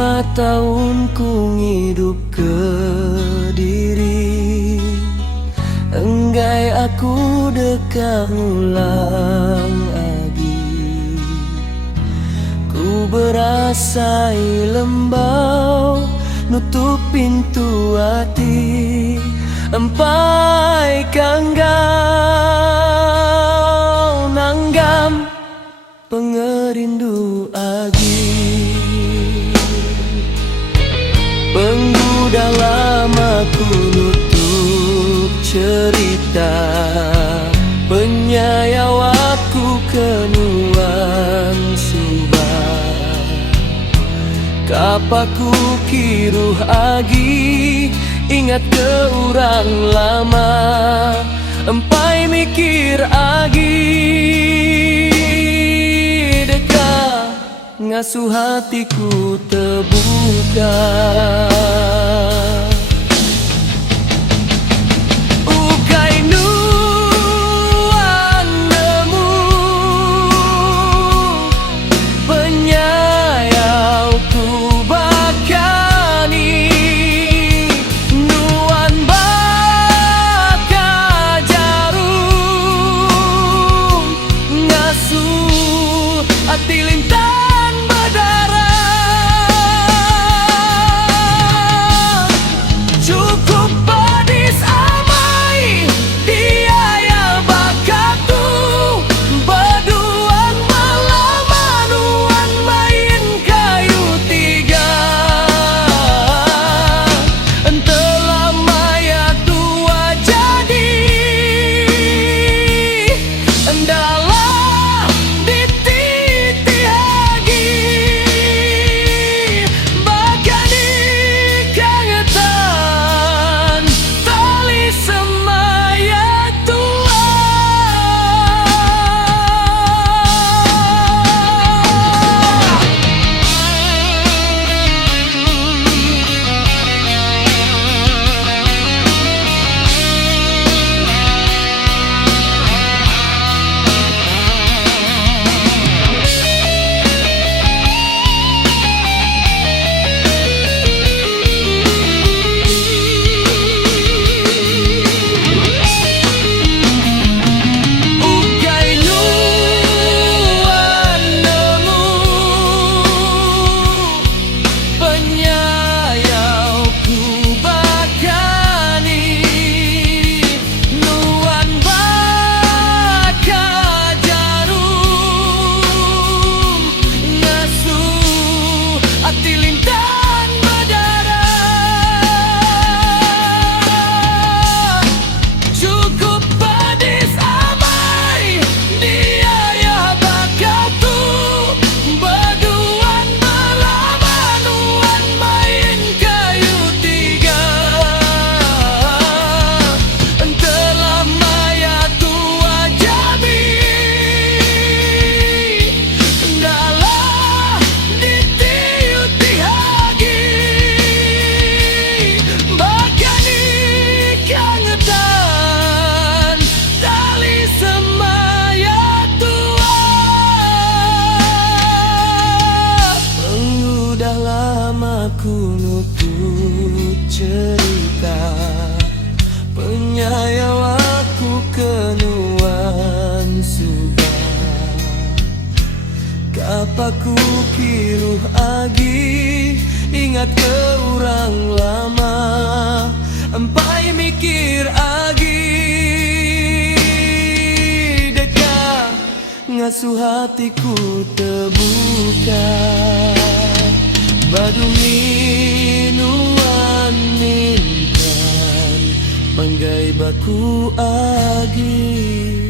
5 tahun ku hidup ke diri, enggai aku dekat ulang lagi. Ku berasai lembau nutup pintu hati, empai kanggau nanggam pengerindu agi. Penggudah lama ku nutup cerita, penyayau aku kenuan subah. Kapaku kiruh agi, ingat ke urang lama, empai mikir agi. Ngasuh hatiku terbuka. Ukai nuan nemu penyayau ku bakani, nuan baka jarum ngasuh hati lintang. Ku nutup cerita, penyayau aku kenuan sudah. Kapaku kiruh agi, ingat ke urang lama, empai mikir agi. Dekat ngasuh hatiku terbuka, badumi nuan minkan, manggai baku agi.